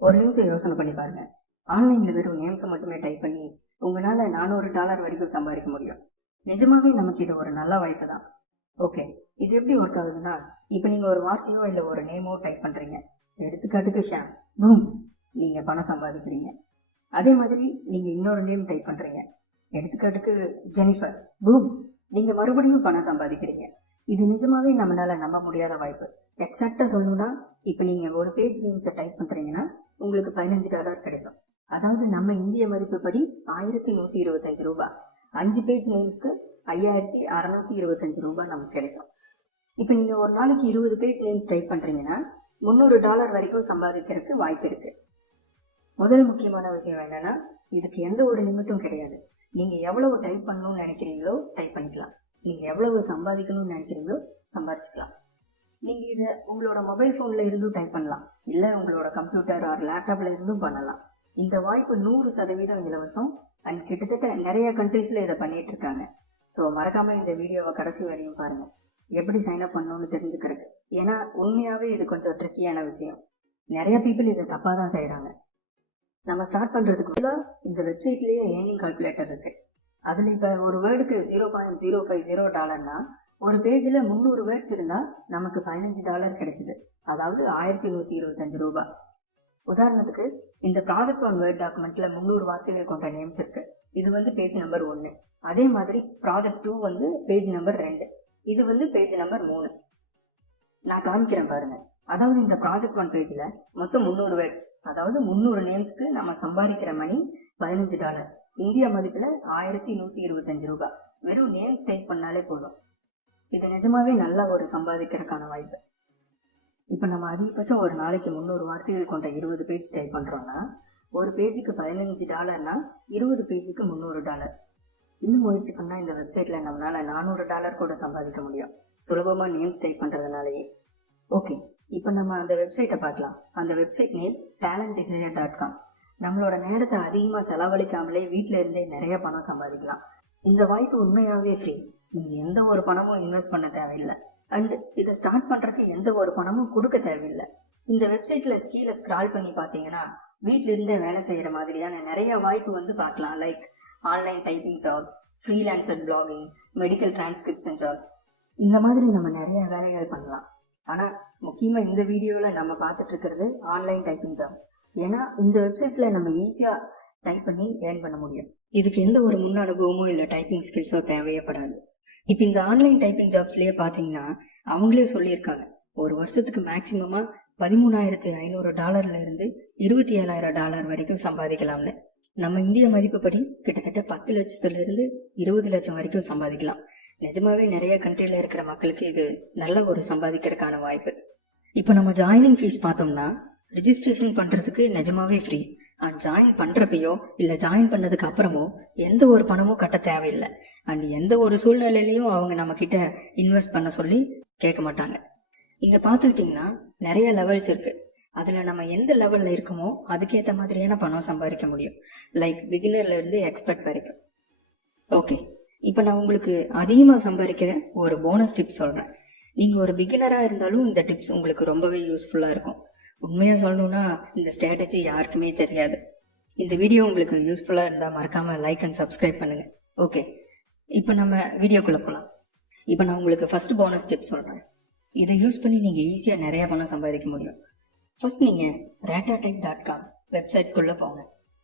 ஒரு நிமிஷம் யோசனை பண்ணி பாருங்க. ஆன்லைன்ல வெறும் நேம்ஸை மட்டுமே டைப் பண்ணி உங்களால $400 வரைக்கும் சம்பாதிக்க முடியும். நிஜமாவே நமக்கு இது ஒரு நல்ல வாய்ப்பு தான். ஓகே, இது எப்படி ஒர்க் ஆகுதுன்னா, இப்போ நீங்க ஒரு வார்த்தையோ இல்லை ஒரு நேமோ டைப் பண்றீங்க. எடுத்துக்காட்டுக்கு ஷாம், பூம், நீங்க பணம் சம்பாதிக்கிறீங்க. அதே மாதிரி நீங்க இன்னொரு நேம் டைப் பண்றீங்க. எடுத்துக்காட்டுக்கு ஜெனிஃபர், பூம், நீங்க மறுபடியும் பணம் சம்பாதிக்கிறீங்க. இது நிஜமாவே நம்மளால நம்ப முடியாத வாய்ப்பு. எக்ஸாக்டா சொல்லணும்னா, இப்போ நீங்க ஒரு பேஜ் நேம்ஸை டைப் பண்றீங்கன்னா உங்களுக்கு $15 கிடைக்கும். அதாவது நம்ம இந்திய மதிப்புப்படி 1125 ரூபாய். 5 பேஜ் நேம்ஸ்க்கு 5625 ரூபாய் நமக்கு கிடைக்கும். இப்போ நீங்க ஒரு நாளைக்கு 20 பேஜ் நேம்ஸ் டைப் பண்றீங்கன்னா $300 வரைக்கும் சம்பாதிக்கிறதுக்கு வாய்ப்பு இருக்கு. முதல் முக்கியமான விஷயம் என்னன்னா, இதுக்கு எந்த ஒரு லிமிட்டும் கிடையாது. நீங்க எவ்வளவு டைப் பண்ணணும்னு நினைக்கிறீங்களோ டைப் பண்ணிக்கலாம். நீங்க எவ்வளவு சம்பாதிக்கணும்னு நினைக்கிறீங்களோ சம்பாதிச்சுக்கலாம். நீங்க இதை உங்களோட மொபைல் போன்ல இருந்தும் டைப் பண்ணலாம், இல்ல உங்களோட கம்ப்யூட்டர் ஆர் லேப்டாப்ல இருந்தும் பண்ணலாம். இந்த வாய்ப்பு 100% இலவசம். அண்ட் கிட்டத்தட்ட நிறைய கண்ட்ரீஸ்ல இதை பண்ணிட்டு இருக்காங்க. ஸோ மறக்காம இந்த வீடியோவை கடைசி வரையும் பாருங்க, எப்படி சைன் அப் பண்ணணும்னு தெரிஞ்சுக்கிறதுக்கு. ஏன்னா உண்மையாவே இது கொஞ்சம் ட்ரிக்கியான விஷயம். நிறைய பீப்புள் இதை தப்பா தான் செய்யறாங்க. நம்ம ஸ்டார்ட் பண்றதுக்கு இந்த வெப்சைட்லயே ஏர்னிங் கால்குலேட்டர் இருக்கு. அதுல இப்ப ஒரு வேர்டுக்கு $0.050 ஒரு பேஜ்ல 300 வேர்ட்ஸ் இருந்தா நமக்கு $15 கிடைக்குது. அதாவது 1125 ரூபாய். உதாரணத்துக்கு இந்த ப்ராஜெக்ட் ஒன் வேர்ட் டாக்குமெண்ட்ல 300 வார்த்தைகள் கொண்ட நேம்ஸ் இருக்கு. இது பேஜ் நம்பர் 1. அதே மாதிரி ப்ராஜெக்ட் 2 பேஜ் நம்பர் 2. இது பேஜ் நம்பர் 3. நான் காமிக்கிறேன் பாருங்க. அதாவது இந்த ப்ராஜெக்ட் 1 பேஜ்ல மொத்தம் 300 வேர்ட்ஸ், அதாவது 300 நேம்ஸ்க்கு நம்ம சம்பாதிக்கிற மணி $15. இந்திய மதிப்புல 1125 ரூபாய். வெறும் நேம்ஸ் டைப் பண்ணாலே போதும். இது நிஜமாவே நல்ல ஒரு சம்பாதிக்கிறதுக்கான வாய்ப்பு. இப்ப நம்ம அதிகபட்சம் ஒரு நாளைக்கு 300 வார்த்தைகள் கொண்ட 20 பேஜ் டைப் பண்றோம்னா ஒரு பேஜுக்கு $15னா 20 பேஜுக்கு $300. இன்னும் முயற்சி பண்ணா இந்த வெப்சைட்ல நம்மளால $400 கூட சம்பாதிக்க முடியும், சுலபமா நேம்ஸ் டைப் பண்றதுனாலயே. ஓகே, இப்போ நம்ம அந்த வெப்சைட்டை பார்க்கலாம். அந்த வெப்சைட் நேம் talentdesire.com. நம்மளோட நேரத்தை அதிகமாக செலவழிக்காமலே வீட்டில இருந்தே நிறைய பணம் சம்பாதிக்கலாம். இந்த வாய்ப்பு உண்மையாகவே ஃப்ரீ. நீங்க எந்த ஒரு பணமும் இன்வெஸ்ட் பண்ண தேவையில்லை. அண்ட் இதை ஸ்டார்ட் பண்றதுக்கு எந்த ஒரு பணமும் கொடுக்க தேவையில்லை. இந்த வெப்சைட்ல கீழே ஸ்க்ரால் பண்ணி பார்த்தீங்கன்னா வீட்டில இருந்தே வேலை செய்யற மாதிரியான நிறைய வாய்ப்பு பார்க்கலாம். Like online typing jobs, freelancer blogging, medical transcription jobs, இந்த மாதிரி நம்ம நிறைய வேலைகள் பண்ணலாம். ஆனா முக்கியமா இந்த வீடியோல நம்ம பார்த்துட்டு இருக்கிறது ஆன்லைன் டைப்பிங் ஜாப்ஸ். ஏன்னா இந்த வெப்சைட்ல நம்ம ஈஸியா டைப் பண்ணி ஏர்ன் பண்ண முடியும். இதுக்கு எந்த ஒரு முன் அனுபவமோ இல்ல டைப்பிங் ஸ்கில்ஸோ தேவையப்படாது. இப்ப இந்த ஆன்லைன் டைப்பிங் ஜாப்ஸ்லயே பாத்தீங்கன்னா அவங்களே சொல்லியிருக்காங்க, ஒரு வருஷத்துக்கு மேக்சிமமா $13,500 இருந்து $27,000 வரைக்கும் சம்பாதிக்கலாம்னு. நம்ம இந்திய மதிப்புப்படி கிட்டத்தட்ட 10 லட்சத்துல இருந்து 20 லட்சம் வரைக்கும் சம்பாதிக்கலாம். நிஜமாவே நிறைய கண்ட்ரில இருக்கிற மக்களுக்கு இது நல்ல ஒரு சம்பாதிக்கிறதுக்கான வாய்ப்பு. இப்போ நம்ம ஜாயினிங் ஃபீஸ் பார்த்தோம்னா ரிஜிஸ்ட்ரேஷன் பண்றதுக்கு நிஜமாவே ஃப்ரீ. அண்ட் ஜாயின் பண்றப்பையோ இல்ல ஜாயின் பண்ணதுக்கு அப்புறமோ எந்த ஒரு பணமும் கட்ட தேவையில்லை. அண்ட் எந்த ஒரு சூழ்நிலையிலையும் அவங்க நம்ம கிட்ட இன்வெஸ்ட் பண்ண சொல்லி கேட்க மாட்டாங்க. இங்க பாத்துக்கிட்டீங்கன்னா நிறைய லெவல்ஸ் இருக்கு. அதுல நம்ம எந்த லெவல்ல இருக்கோமோ அதுக்கேற்ற மாதிரியான பணம் சம்பாதிக்க முடியும். லைக் பிகினர்ல இருந்து எக்ஸ்பர்ட் வரைக்கும். ஓகே, இப்ப நான் உங்களுக்கு அதிகமா சம்பாதிக்கிற ஒரு போனஸ் டிப்ஸ் சொல்றேன். நீங்க ஒரு பிகினரா இருந்தாலும் இந்த டிப்ஸ் உங்களுக்கு ரொம்பவே யூஸ்ஃபுல்லா இருக்கும். உண்மையா சொல்லணும்னா இந்த ஸ்ட்ராட்டஜி யாருக்குமே தெரியாது. இந்த வீடியோ உங்களுக்கு யூஸ்ஃபுல்லா இருந்தா மறக்காம லைக் அண்ட் சப்ஸ்கிரைப் பண்ணுங்க. ஓகே, இப்போ நம்ம வீடியோக்குள்ள போலாம். இப்போ நான் உங்களுக்கு ஃபர்ஸ்ட் போனஸ் டிப்ஸ் சொல்றேன். இதை யூஸ் பண்ணி நீங்க ஈஸியா நிறைய பணம் சம்பாதிக்க முடியும். ஃபர்ஸ்ட் நீங்க ratatype.com வெப்சைட்குள்ள போங்க.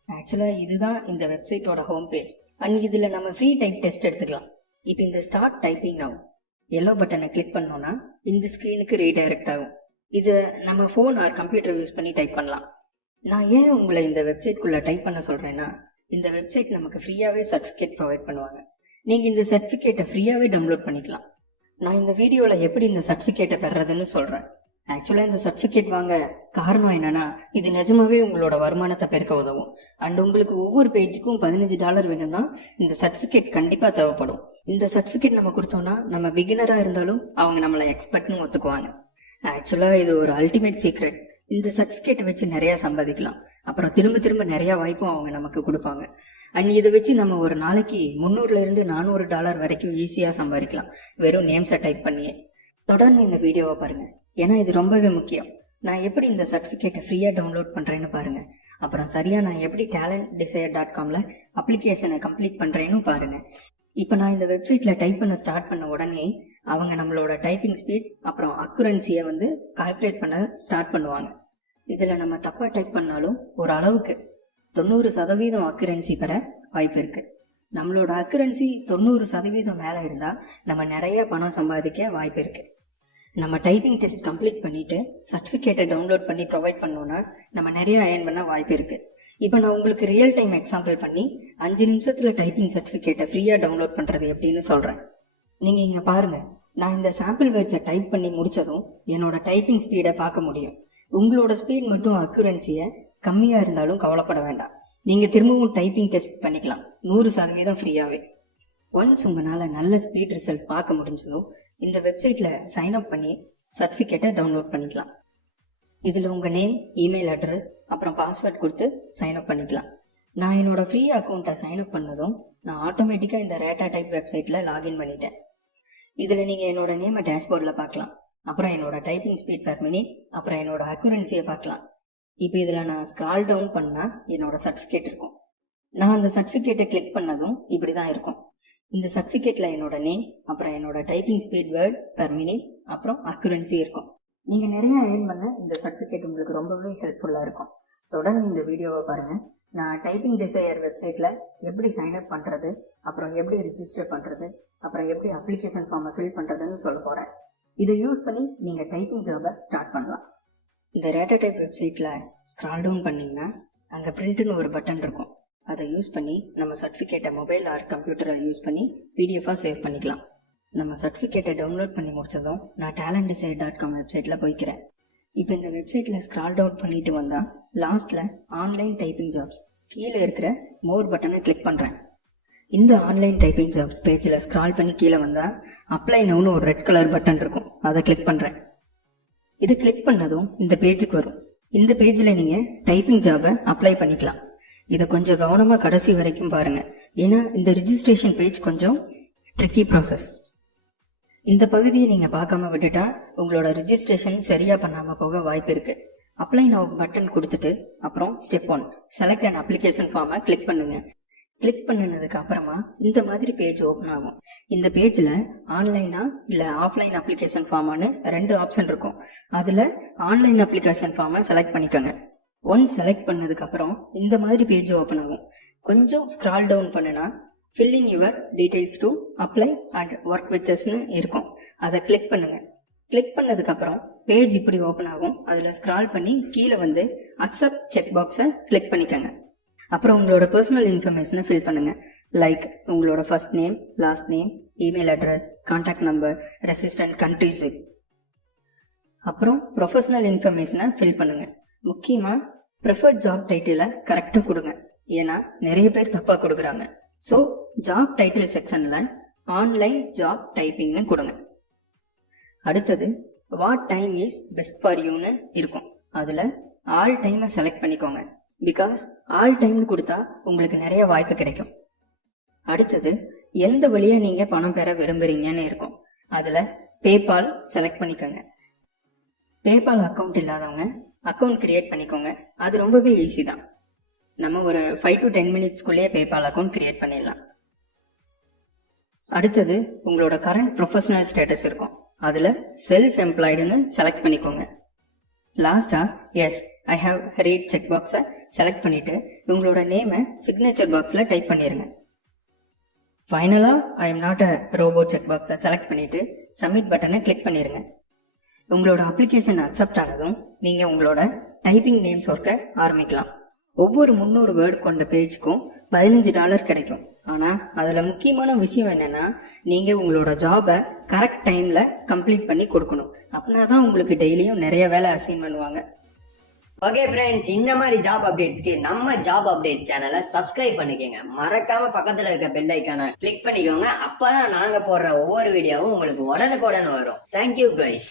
ஆக்சுவலா இதுதான் இந்த வெப்சைட்டோட ஹோம் பேஜ். அண்ட் இதுல நம்ம ஃப்ரீ டைப் டெஸ்ட் எடுத்துக்கலாம். இப்போ இந்த ஸ்டார்ட் டைப்பிங் நவ் எல்லோ பட்டனை கிளிக் பண்ணோம்னா இந்த ஸ்கிரீனுக்கு ரீடைரக்ட் ஆகும். இது நம்ம போன் ஆர் கம்ப்யூட்டர் யூஸ் பண்ணி டைப் பண்ணலாம். நான் ஏன் உங்களை இந்த வெப்சைட்குள்ள டைப் பண்ண சொல்றேன்னா, இந்த வெப்சைட் நமக்கு ஃப்ரீயாவே சர்டிபிகேட் ப்ரொவைட் பண்ணுவாங்க. நீங்க இந்த சர்டிபிகேட்டை ஃப்ரீயாவே டவுன்லோட் பண்ணிக்கலாம். நான் இந்த வீடியோல எப்படி இந்த சர்டிபிகேட்டை பெறதுன்னு சொல்றேன். ஆக்சுவலா இந்த சர்டிபிகேட் வாங்க காரணம் என்னன்னா, இது நிஜமாவே உங்களோட வருமானத்தை பெருக்க உதவும். அண்ட் உங்களுக்கு ஒவ்வொரு பேஜுக்கும் $15 வேணும்னா இந்த சர்டிபிகேட் கண்டிப்பா தேவைப்படும். இந்த சர்டிபிகேட் நம்ம கொடுத்தோம்னா நம்ம பிகினரா இருந்தாலும் அவங்க நம்மளை எக்ஸ்பர்ட்னு ஒத்துக்குவாங்க. ஆக்சுவலா இது ஒரு அல்டிமேட் சீக்ரெட். இந்த சர்டிபிகேட்டை வச்சு நிறைய சம்பாதிக்கலாம். அப்புறம் திரும்ப திரும்ப நிறைய வாய்ப்பும் அவங்க நமக்கு கொடுப்பாங்க. அண்ட் இதை வச்சு நம்ம ஒரு நாளைக்கு $300 இருந்து $400 வரைக்கும் ஈஸியா சம்பாதிக்கலாம், வெறும் நேம்ஸை டைப் பண்ணியே. தொடர்ந்து இந்த வீடியோவை பாருங்க, ஏன்னா இது ரொம்பவே முக்கியம். நான் எப்படி இந்த சர்டிஃபிகேட்டை ஃப்ரீயாக டவுன்லோட் பண்ணுறேன்னு பாருங்கள். அப்புறம் சரியாக நான் எப்படி talentdesire.comல அப்ளிகேஷனை கம்ப்ளீட் பண்ணுறேன்னு பாருங்கள். இப்போ நான் இந்த வெப்சைட்டில் டைப் பண்ண ஸ்டார்ட் பண்ண உடனே அவங்க நம்மளோட டைப்பிங் ஸ்பீட் அப்புறம் அக்குரன்சியை வந்து கால்குலேட் பண்ண ஸ்டார்ட் பண்ணுவாங்க. இதில் நம்ம தப்பாக டைப் பண்ணாலும் ஒரு அளவுக்கு 90% அக்குரன்சி பெற வாய்ப்பு இருக்குது. நம்மளோட அக்குரன்சி 90% மேலே இருந்தால் நம்ம நிறைய பணம் சம்பாதிக்க வாய்ப்பு இருக்குது. நம்ம டைப்பிங் டெஸ்ட் கம்ப்ளீட் பண்ணிட்டு சர்டிஃபிகேட்டை டவுன்லோட் பண்ணி ப்ரொவைட் பண்ணோன்னா நம்ம நிறைய அயர்ன் பண்ண வாய்ப்பு இருக்குது. இப்போ நான் உங்களுக்கு ரியல் டைம் எக்ஸாம்பிள் பண்ணி 5 நிமிஷத்தில் டைப்பிங் சர்டிஃபிகேட்டை ஃப்ரீயாக டவுன்லோட் பண்ணுறது எப்படின்னு சொல்கிறேன். நீங்கள் இங்கே பாருங்கள், நான் இந்த சாம்பிள் வேர்ட்ஸை டைப் பண்ணி முடித்ததும் என்னோட டைப்பிங் ஸ்பீடை பார்க்க முடியும். உங்களோட ஸ்பீட் மட்டும் அக்யூரன்சியை கம்மியாக இருந்தாலும் கவலைப்பட வேண்டாம். நீங்கள் திரும்பவும் டைப்பிங் டெஸ்ட் பண்ணிக்கலாம் 100% ஃப்ரீயாகவே. ஒன்ஸ் உங்களால் நல்ல ஸ்பீட் ரிசல்ட் பார்க்க முடிஞ்சதும் இந்த வெப்சைட்டில் சைன் அப் பண்ணி சர்டிஃபிகேட்டை டவுன்லோட் பண்ணிக்கலாம். இதில் உங்கள் நேம், இமெயில் அட்ரஸ் அப்புறம் பாஸ்வேர்ட் கொடுத்து சைன் அப் பண்ணிக்கலாம். நான் என்னோட ஃப்ரீ அக்கௌண்ட்டை சைன் அப் பண்ணதும் நான் ஆட்டோமேட்டிக்காக இந்த ரேட்டா டைப் வெப்சைட்டில் லாகின் பண்ணிட்டேன். இதில் நீங்கள் என்னோட நேமை டேஷ்போர்டில் பார்க்கலாம். அப்புறம் என்னோட டைப்பிங் ஸ்பீட் பெர் மினிட் அப்புறம் என்னோட அக்யூரன்சியை பார்க்கலாம். இப்போ இதில் நான் ஸ்க்ரால் டவுன் பண்ணால் என்னோட சர்டிஃபிகேட் இருக்கும். நான் அந்த சர்டிஃபிகேட்டை கிளிக் பண்ணதும் இப்படி தான் இருக்கும். இந்த சர்டிஃபிகேட்டில் என்னோட நேம் அப்புறம் என்னோட typing speed word per minute அப்புறம் அக்யூரன்சி இருக்கும். நீங்கள் நிறைய ஏர்ன் பண்ண இந்த சர்டிஃபிகேட் உங்களுக்கு ரொம்பவே ஹெல்ப்ஃபுல்லாக இருக்கும். தொடர்ந்து இந்த வீடியோவை பாருங்கள். நான் டைப்பிங் டிசையர் வெப்சைட்டில் எப்படி சைன் அப் பண்ணுறது, அப்புறம் எப்படி ரிஜிஸ்டர் பண்ணுறது, அப்புறம் எப்படி அப்ளிகேஷன் ஃபார்மை ஃபில் பண்ணுறதுன்னு சொல்ல போகிறேன். இதை யூஸ் பண்ணி நீங்கள் டைப்பிங் ஜாபை ஸ்டார்ட் பண்ணலாம். இந்த ரேட்டா டைப் வெப்சைட்டில் ஸ்க்ரால் டவுன் பண்ணிங்கன்னா அங்கே பிரிண்ட்னு ஒரு பட்டன் இருக்கும். அதை யூஸ் பண்ணி நம்ம சர்டிஃபிகேட்டை மொபைல் ஆர் கம்ப்யூட்டரை யூஸ் பண்ணி பிடிஎஃபாக சேவ் பண்ணிக்கலாம். நம்ம சர்டிஃபிகேட்டை டவுன்லோட் பண்ணி முடிச்சதும் நான் talentdesire.com வெப்சைட்டில் போய்க்கிறேன். இப்போ இந்த வெப்சைட்டில் ஸ்க்ரால் டவுன் பண்ணிட்டு வந்தால் லாஸ்ட்டில் ஆன்லைன் டைப்பிங் ஜாப்ஸ் கீழே இருக்கிற மோர் பட்டனை கிளிக் பண்ணுறேன். இந்த ஆன்லைன் டைப்பிங் ஜாப்ஸ் பேஜில் ஸ்க்ரால் பண்ணி கீழே வந்தால் அப்ளை நவுன்னு ஒரு ரெட் கலர் பட்டன் இருக்கும். அதை கிளிக் பண்ணுறேன். இதை கிளிக் பண்ணதும் இந்த பேஜுக்கு வரும். இந்த பேஜில் நீங்கள் டைப்பிங் ஜாபை அப்ளை பண்ணிக்கலாம். இதை கொஞ்சம் கவனமாக கடைசி வரைக்கும் பாருங்கள். ஏன்னா இந்த ரிஜிஸ்ட்ரேஷன் பேஜ் கொஞ்சம் ட்ரிக்கி ப்ராசஸ். இந்த பகுதியை நீங்கள் பார்க்காம விட்டுட்டா உங்களோட ரிஜிஸ்ட்ரேஷன் சரியாக பண்ணாமல் போக வாய்ப்பு இருக்குது. அப்ளை நவ் பட்டன் கொடுத்துட்டு அப்புறம் ஸ்டெப் 1 செலக்ட் அண்ட் அப்ளிகேஷன் ஃபார்மை கிளிக் பண்ணுங்க. கிளிக் பண்ணினதுக்கு அப்புறமா இந்த மாதிரி பேஜ் ஓப்பன் ஆகும். இந்த பேஜில் ஆன்லைனா இல்லை ஆஃப்லைன் அப்ளிகேஷன் ஃபார்மானு 2 ஆப்ஷன் இருக்கும். அதில் ஆன்லைன் அப்ளிகேஷன் ஃபார்மை செலக்ட் பண்ணிக்கோங்க. செலக்ட் பண்ணதுக்கு அப்புறம் இந்த மாதிரி பேஜ் ஓப்பன் ஆகும். கொஞ்சம் ஸ்க்ரால் டவுன் பண்ணுனா fill in your details to apply and work with usன்னு இருக்கும். அதை கிளிக் பண்ணுங்க. கிளிக் பண்ணதுக்கு அப்புறம் பேஜ் இப்படி ஓப்பன் ஆகும். அதில் ஸ்க்ரால் பண்ணி கீழே வந்து அக்செப்ட் செக் பாக்ஸை கிளிக் பண்ணிக்கோங்க. அப்புறம் உங்களோட பர்சனல் இன்ஃபர்மேஷனை ஃபில் பண்ணுங்க. லைக் உங்களோட first name, last name, email address, contact number, resistant countries. அப்புறம் ப்ரொஃபஷனல் இன்ஃபர்மேஷனை ஃபில் பண்ணுங்க. முக்கியமாக ப்ரிஃபர்ட் ஜாப் டைட்டிலை கரெக்டாக கொடுங்க. ஏன்னா நிறைய பேர் தப்பாக கொடுக்குறாங்க. ஸோ ஜாப் டைட்டில் செக்ஷனில் ஆன்லைன் ஜாப் டைப்பிங்னு கொடுங்க. அடுத்தது what time is best for யூன்னு இருக்கும். அதில் ஆல் டைமை செலக்ட் பண்ணிக்கோங்க. பிகாஸ் ஆல் டைம்னு கொடுத்தா உங்களுக்கு நிறைய வாய்ப்பு கிடைக்கும். அடுத்தது எந்த வழியாக நீங்கள் பணம் பெற விரும்புகிறீங்கன்னு இருக்கும். அதில் பேபால் செலக்ட் பண்ணிக்கோங்க. பேபால் அக்கௌண்ட் இல்லாதவங்க அக்கௌண்ட் கிரியேட் பண்ணிக்கோங்க. அது ரொம்பவே ஈஸி தான். நம்ம ஒரு 5 to 10 மினிட்ஸ்க்குள்ளேயே பேபால் அக்கௌண்ட் கிரியேட் பண்ணிடலாம். அடுத்தது உங்களோட கரண்ட் ப்ரொஃபஷனல் ஸ்டேட்டஸ் இருக்கும். அதில் செல்ஃப் எம்ப்ளாய்டுன்னு செலக்ட் பண்ணிக்கோங்க. லாஸ்ட்டாக yes I have read check பாக்ஸை செலக்ட் பண்ணிவிட்டு உங்களோட நேமை சிக்னேச்சர் பாக்ஸில் டைப் பண்ணிடுங்க. ஃபைனலாக I am not a robot check பாக்ஸை செலக்ட் பண்ணிவிட்டு சப்மிட் பட்டனை கிளிக் பண்ணிடுங்க. உங்களோட அப்ளிகேஷன் அக்செப்ட் ஆனதும் நீங்கள் உங்களோட டைப்பிங் நேம்ஸ் ஒர்க்கை ஆரம்பிக்கலாம். ஒவ்வொரு 300 வேர்டு கொண்ட பேஜுக்கும் $15 கிடைக்கும். ஆனால் அதில் முக்கியமான விஷயம் என்னென்னா நீங்கள் உங்களோட ஜாபை கரெக்ட் டைமில் கம்ப்ளீட் பண்ணி கொடுக்கணும். அப்படின்னா தான் உங்களுக்கு டெய்லியும் நிறைய வேலை அசைன் பண்ணுவாங்க. ஓகே ஃப்ரெண்ட்ஸ், இந்த மாதிரி ஜாப் அப்டேட்ஸ்க்கு நம்ம ஜாப் அப்டேட் சேனலை சப்ஸ்கிரைப் பண்ணிக்கோங்க. மறக்காம பக்கத்தில் இருக்க பெல் ஐக்கானை கிளிக் பண்ணிக்கோங்க. அப்பதான் நாங்கள் போடுற ஒவ்வொரு வீடியோவும் உங்களுக்கு உடனுக்குடன் வரும். Thank you guys.